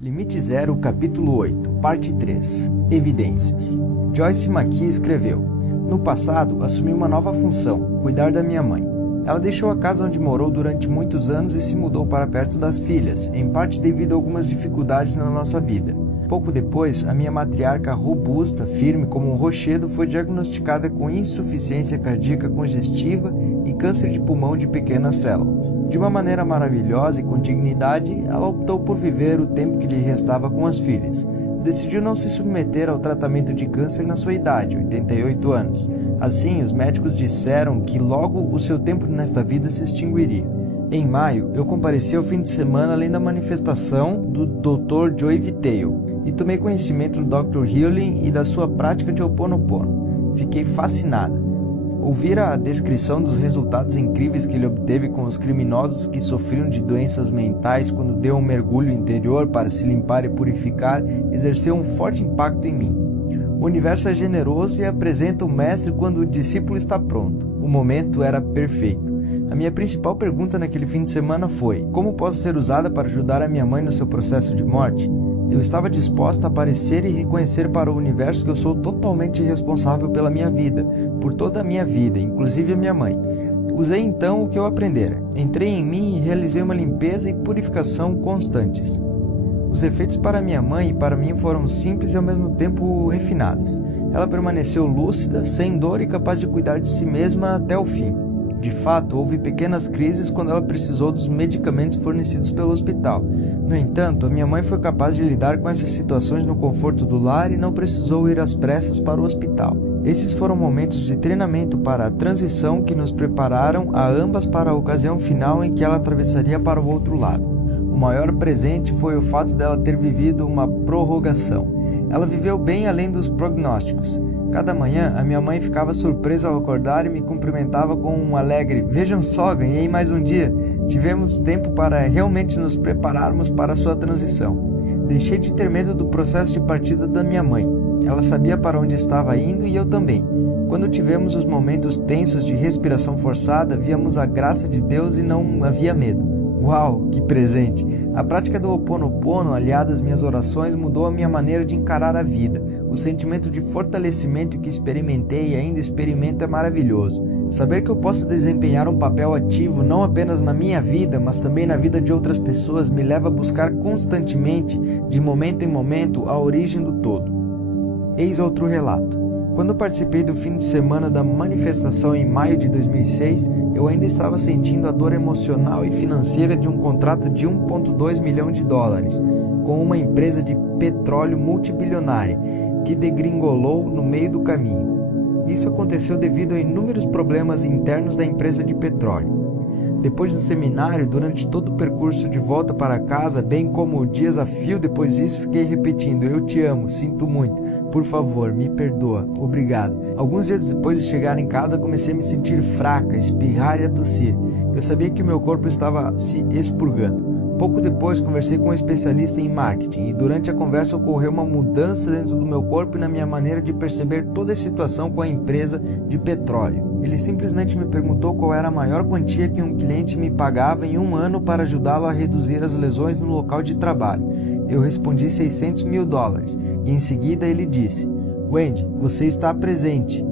Limite Zero, capítulo 8, parte 3. Evidências. Joyce McKee escreveu: No passado, assumi uma nova função, cuidar da minha mãe. Ela deixou a casa onde morou durante muitos anos e se mudou para perto das filhas, em parte devido a algumas dificuldades na nossa vida. Pouco depois, a minha matriarca robusta, firme como um rochedo, foi diagnosticada com insuficiência cardíaca congestiva e câncer de pulmão de pequenas células. De uma maneira maravilhosa e com dignidade, ela optou por viver o tempo que lhe restava com as filhas. Decidiu não se submeter ao tratamento de câncer na sua idade, 88 anos. Assim, os médicos disseram que logo o seu tempo nesta vida se extinguiria. Em maio, eu compareci ao fim de semana além da manifestação do Dr. Joe Vitale e tomei conhecimento do Dr. Healing e da sua prática de Ho Oponopono. Fiquei fascinada. Ouvir a descrição dos resultados incríveis que ele obteve com os criminosos que sofriam de doenças mentais quando deu um mergulho interior para se limpar e purificar exerceu um forte impacto em mim. O universo é generoso e apresenta o mestre quando o discípulo está pronto. O momento era perfeito. A minha principal pergunta naquele fim de semana foi: como posso ser usada para ajudar a minha mãe no seu processo de morte? Eu estava disposta a aparecer e reconhecer para o universo que eu sou totalmente responsável pela minha vida, por toda a minha vida, inclusive a minha mãe. Usei então o que eu aprendera. Entrei em mim e realizei uma limpeza e purificação constantes. Os efeitos para minha mãe e para mim foram simples e ao mesmo tempo refinados. Ela permaneceu lúcida, sem dor e capaz de cuidar de si mesma até o fim. De fato, houve pequenas crises quando ela precisou dos medicamentos fornecidos pelo hospital. No entanto, a minha mãe foi capaz de lidar com essas situações no conforto do lar e não precisou ir às pressas para o hospital. Esses foram momentos de treinamento para a transição que nos prepararam a ambas para a ocasião final em que ela atravessaria para o outro lado. O maior presente foi o fato dela ter vivido uma prorrogação. Ela viveu bem além dos prognósticos. Cada manhã, a minha mãe ficava surpresa ao acordar e me cumprimentava com um alegre: "Vejam só, ganhei mais um dia. Tivemos tempo para realmente nos prepararmos para a sua transição." Deixei de ter medo do processo de partida da minha mãe. Ela sabia para onde estava indo e eu também. Quando tivemos os momentos tensos de respiração forçada, víamos a graça de Deus e não havia medo. Uau, que presente! A prática do Ho Oponopono, aliada às minhas orações, mudou a minha maneira de encarar a vida. O sentimento de fortalecimento que experimentei e ainda experimento é maravilhoso. Saber que eu posso desempenhar um papel ativo não apenas na minha vida, mas também na vida de outras pessoas me leva a buscar constantemente, de momento em momento, a origem do todo. Eis outro relato. Quando participei do fim de semana da manifestação em maio de 2006, eu ainda estava sentindo a dor emocional e financeira de um contrato de 1,2 milhão de dólares com uma empresa de petróleo multibilionária que degringolou no meio do caminho. Isso aconteceu devido a inúmeros problemas internos da empresa de petróleo. Depois do seminário, durante todo o percurso de volta para casa, bem como dias a fio depois disso, fiquei repetindo: "Eu te amo, sinto muito, por favor, me perdoa, obrigado." Alguns dias depois de chegar em casa, comecei a me sentir fraca, espirrar e a tossir. Eu sabia que o meu corpo estava se expurgando. Pouco depois, conversei com um especialista em marketing e durante a conversa ocorreu uma mudança dentro do meu corpo e na minha maneira de perceber toda a situação com a empresa de petróleo. Ele simplesmente me perguntou qual era a maior quantia que um cliente me pagava em um ano para ajudá-lo a reduzir as lesões no local de trabalho. Eu respondi $600 mil e em seguida ele disse: "Wendy, você está presente.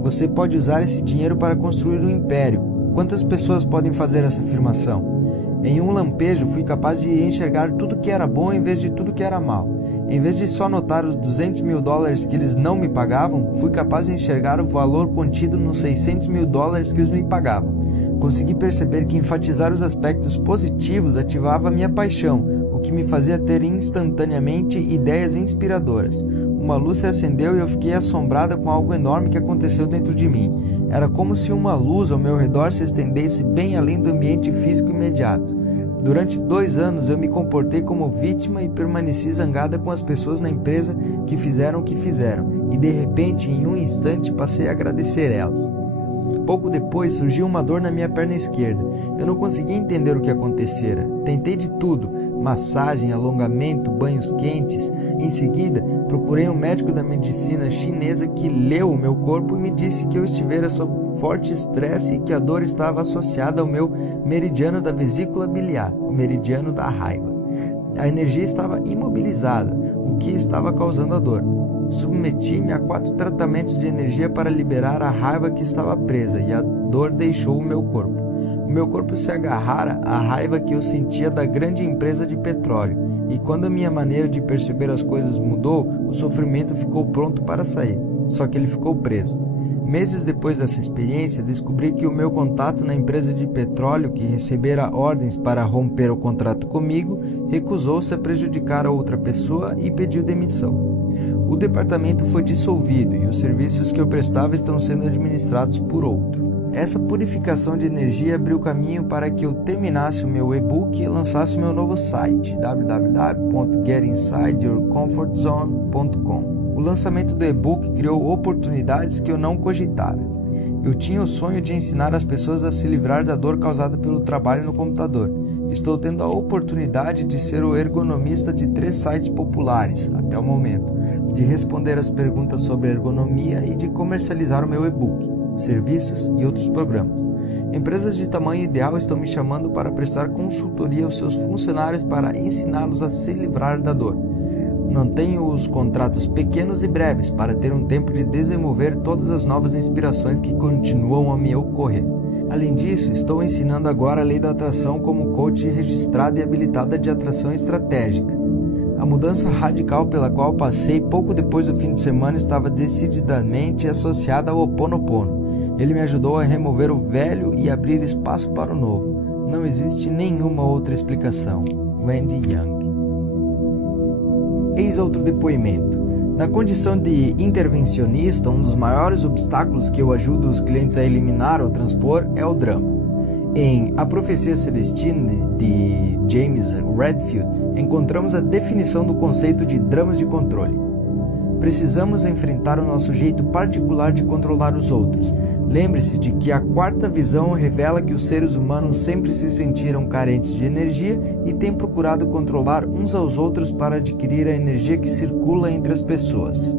Você pode usar esse dinheiro para construir um império. Quantas pessoas podem fazer essa afirmação?" Em um lampejo, fui capaz de enxergar tudo que era bom em vez de tudo que era mal. Em vez de só notar os $200 mil que eles não me pagavam, fui capaz de enxergar o valor contido nos $600 mil que eles me pagavam. Consegui perceber que enfatizar os aspectos positivos ativava a minha paixão, o que me fazia ter instantaneamente ideias inspiradoras. Uma luz se acendeu e eu fiquei assombrada com algo enorme que aconteceu dentro de mim. Era como se uma luz ao meu redor se estendesse bem além do ambiente físico imediato. Durante 2 anos eu me comportei como vítima e permaneci zangada com as pessoas na empresa que fizeram o que fizeram, e de repente, em um instante, passei a agradecer elas. Pouco depois surgiu uma dor na minha perna esquerda. Eu não conseguia entender o que acontecera. Tentei de tudo: massagem, alongamento, banhos quentes. Em seguida, procurei um médico da medicina chinesa que leu o meu corpo e me disse que eu estivera sob forte estresse e que a dor estava associada ao meu meridiano da vesícula biliar, o meridiano da raiva. A energia estava imobilizada, o que estava causando a dor. Submeti-me a 4 tratamentos de energia para liberar a raiva que estava presa e a dor deixou o meu corpo. O meu corpo se agarrara à raiva que eu sentia da grande empresa de petróleo, e quando a minha maneira de perceber as coisas mudou, o sofrimento ficou pronto para sair, só que ele ficou preso. Meses depois dessa experiência, descobri que o meu contato na empresa de petróleo, que recebera ordens para romper o contrato comigo, recusou-se a prejudicar a outra pessoa e pediu demissão. O departamento foi dissolvido e os serviços que eu prestava estão sendo administrados por outro. Essa purificação de energia abriu caminho para que eu terminasse o meu e-book e lançasse o meu novo site, www.getinsideyourcomfortzone.com. O lançamento do e-book criou oportunidades que eu não cogitara. Eu tinha o sonho de ensinar as pessoas a se livrar da dor causada pelo trabalho no computador. Estou tendo a oportunidade de ser o ergonomista de 3 sites populares, até o momento, de responder as perguntas sobre ergonomia e de comercializar o meu e-book, serviços e outros programas. Empresas de tamanho ideal estão me chamando para prestar consultoria aos seus funcionários para ensiná-los a se livrar da dor. Mantenho os contratos pequenos e breves para ter um tempo de desenvolver todas as novas inspirações que continuam a me ocorrer. Além disso, estou ensinando agora a lei da atração como coach registrada e habilitada de atração estratégica. A mudança radical pela qual passei pouco depois do fim de semana estava decididamente associada ao Ho Oponopono. Ele me ajudou a remover o velho e abrir espaço para o novo. Não existe nenhuma outra explicação. Wendy Young. Eis outro depoimento. Na condição de intervencionista, um dos maiores obstáculos que eu ajudo os clientes a eliminar ou transpor é o drama. Em A Profecia Celestina, de James Redfield, encontramos a definição do conceito de dramas de controle. Precisamos enfrentar o nosso jeito particular de controlar os outros. Lembre-se de que a 4ª visão revela que os seres humanos sempre se sentiram carentes de energia e têm procurado controlar uns aos outros para adquirir a energia que circula entre as pessoas.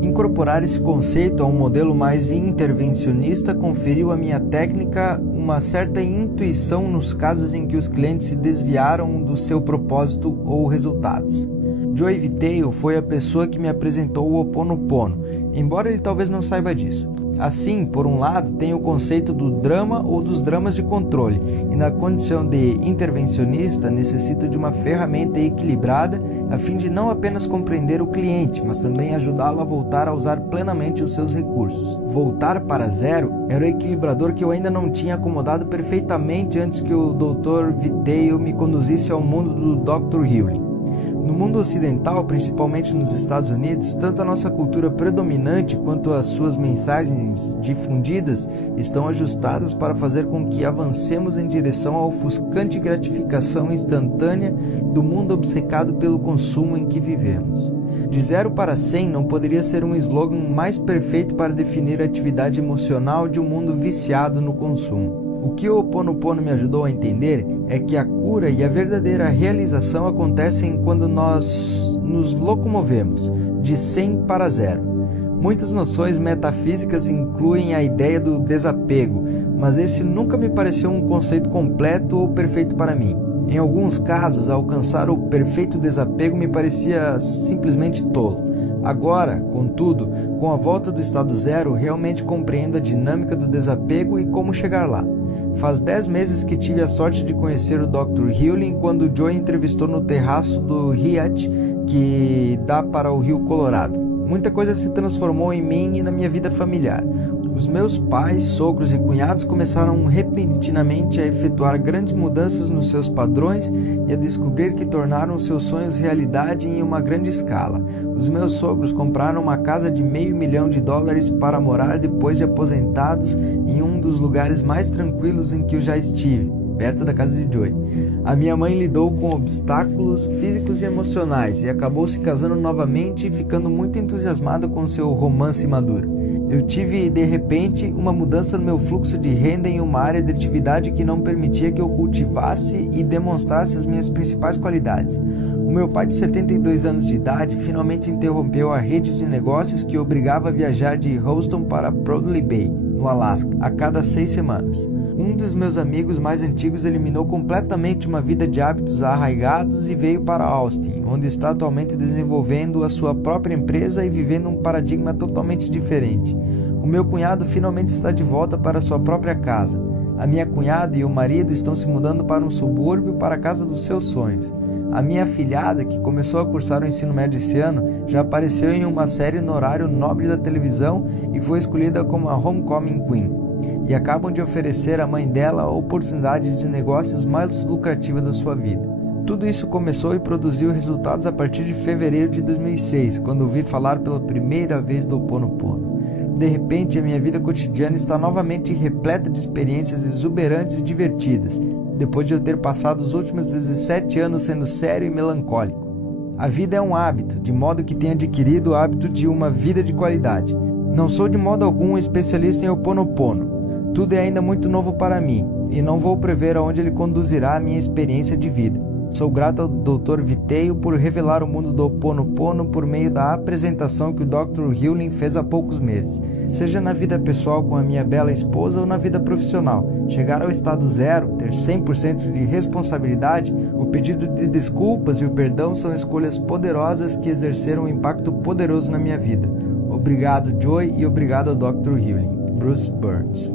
Incorporar esse conceito a um modelo mais intervencionista conferiu à minha técnica uma certa intuição nos casos em que os clientes se desviaram do seu propósito ou resultados. Joey Vitale foi a pessoa que me apresentou o Ho Oponopono, embora ele talvez não saiba disso. Assim, por um lado, tem o conceito do drama ou dos dramas de controle, e na condição de intervencionista necessito de uma ferramenta equilibrada a fim de não apenas compreender o cliente, mas também ajudá-lo a voltar a usar plenamente os seus recursos. Voltar para zero era o equilibrador que eu ainda não tinha acomodado perfeitamente antes que o Dr. Vitale me conduzisse ao mundo do Dr. Healy. No mundo ocidental, principalmente nos Estados Unidos, tanto a nossa cultura predominante quanto as suas mensagens difundidas estão ajustadas para fazer com que avancemos em direção à ofuscante gratificação instantânea do mundo obcecado pelo consumo em que vivemos. De 0 para 100 não poderia ser um slogan mais perfeito para definir a atividade emocional de um mundo viciado no consumo. O que o Ho Oponopono me ajudou a entender é que a cura e a verdadeira realização acontecem quando nós nos locomovemos de 100 para 0. Muitas noções metafísicas incluem a ideia do desapego, mas esse nunca me pareceu um conceito completo ou perfeito para mim. Em alguns casos, alcançar o perfeito desapego me parecia simplesmente tolo. Agora, contudo, com a volta do estado zero, realmente compreendo a dinâmica do desapego e como chegar lá. Faz 10 meses que tive a sorte de conhecer o Dr. Healy quando o Joey entrevistou no terraço do Riacho, que dá para o Rio Colorado. Muita coisa se transformou em mim e na minha vida familiar. Os meus pais, sogros e cunhados começaram repentinamente a efetuar grandes mudanças nos seus padrões e a descobrir que tornaram seus sonhos realidade em uma grande escala. Os meus sogros compraram uma casa de $500 milhão para morar depois de aposentados em um dos lugares mais tranquilos em que eu já estive, perto da casa de Joey. A minha mãe lidou com obstáculos físicos e emocionais e acabou se casando novamente e ficando muito entusiasmada com seu romance maduro. Eu tive, de repente, uma mudança no meu fluxo de renda em uma área de atividade que não permitia que eu cultivasse e demonstrasse as minhas principais qualidades. O meu pai de 72 anos de idade finalmente interrompeu a rede de negócios que obrigava a viajar de Houston para Proudley Bay, no Alasca, a cada 6 semanas. Um dos meus amigos mais antigos eliminou completamente uma vida de hábitos arraigados e veio para Austin, onde está atualmente desenvolvendo a sua própria empresa e vivendo um paradigma totalmente diferente. O meu cunhado finalmente está de volta para sua própria casa. A minha cunhada e o marido estão se mudando para um subúrbio para a casa dos seus sonhos. A minha afilhada, que começou a cursar o ensino médio esse ano, já apareceu em uma série no horário nobre da televisão e foi escolhida como a Homecoming Queen. E acabam de oferecer à mãe dela a oportunidade de negócios mais lucrativa da sua vida. Tudo isso começou e produziu resultados a partir de fevereiro de 2006, quando ouvi falar pela primeira vez do Ho Oponopono. De repente, a minha vida cotidiana está novamente repleta de experiências exuberantes e divertidas, depois de eu ter passado os últimos 17 anos sendo sério e melancólico. A vida é um hábito, de modo que tenho adquirido o hábito de uma vida de qualidade. Não sou de modo algum um especialista em Ho Oponopono. Tudo é ainda muito novo para mim, e não vou prever aonde ele conduzirá a minha experiência de vida. Sou grato ao Dr. Viteio por revelar o mundo do Ho Oponopono por meio da apresentação que o Dr. Healing fez há poucos meses. Seja na vida pessoal com a minha bela esposa ou na vida profissional, chegar ao estado zero, ter 100% de responsabilidade, o pedido de desculpas e o perdão são escolhas poderosas que exerceram um impacto poderoso na minha vida. Obrigado, Joy, e obrigado ao Dr. Healing. Bruce Burns.